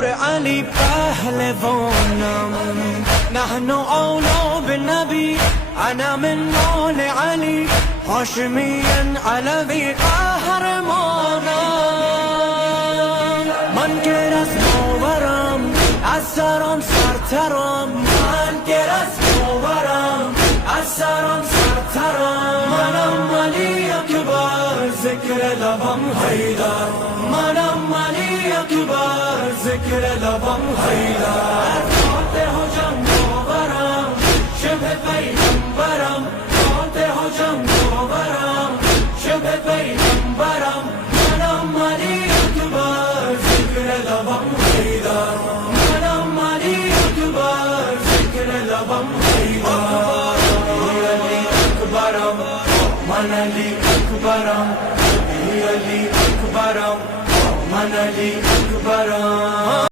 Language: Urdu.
علي پهلوانم نحن اولو بالنبي انا من آل علي هاشميا علوي قهرمانم من که رسماورم از سرم سرترم من که رسماورم از سرم سرترم منم علی اکبر ذکر لبم حیدر منم علی اکبر ذکر لبم حیدر فاتح و جم باورم شبه